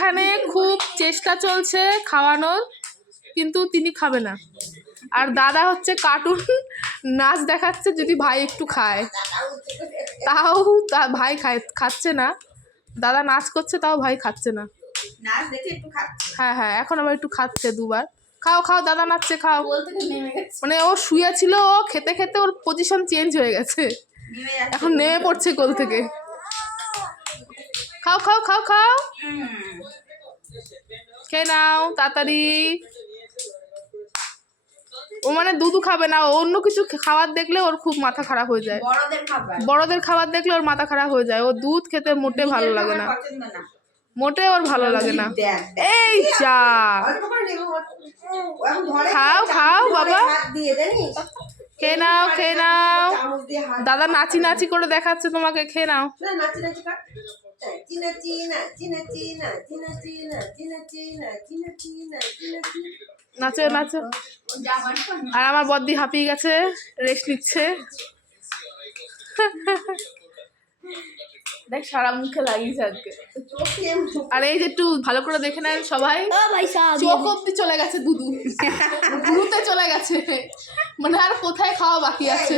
এখানে খুব চেষ্টা চলছে খাওয়ানোর, কিন্তু তিনি খাবে না। আর দাদা হচ্ছে কার্টুন নাচ দেখাচ্ছে যদি ভাই একটু খায়, তাও ভাই খাচ্ছে না। দাদা নাচ করছে তাও ভাই খাচ্ছে না। হ্যাঁ হ্যাঁ, এখন আবার একটু খাচ্ছে দুবার। খাও খাও, দাদা নাচছে, খাও। মানে ও শুয়ে ছিল, ও খেতে খেতে ওর পজিশন চেঞ্জ হয়ে গেছে, এখন নেমে পড়ছে কোল থেকে। খাও খাও খাও খাও, খেয়ে নাও তাড়াতাড়ি। ও মানে দুধু খাবে না, অন্য কিছু খাবার দেখলে ওর খুব মাথা খারাপ হয়ে যায়। বড়দের খাবার দেখলে ওর মাথা খারাপ হয়ে যায়। ও দুধ খেতে মোটে ভালো লাগে না, মোটে ওর ভালো লাগে না। এই যা, খাও খাও বাবা, খেয়ে নাও খেয়ে নাও। দাদা নাচি নাচি করে দেখাচ্ছে তোমাকে, খেয়ে নাও। নাচো নাচো। আর আমার বদ্দি হাঁপিয়ে গেছে, রেস্ট নিচ্ছে। দেখ সারা মুখে লাগিয়েছে আজকে। আর এই যে একটু ভালো করে দেখে নেন সবাই, চোখ অব্দি চলে গেছে, দুধু গুরুতে চলে গেছে, মানে আর কোথায় খাওয়া বাকি আছে।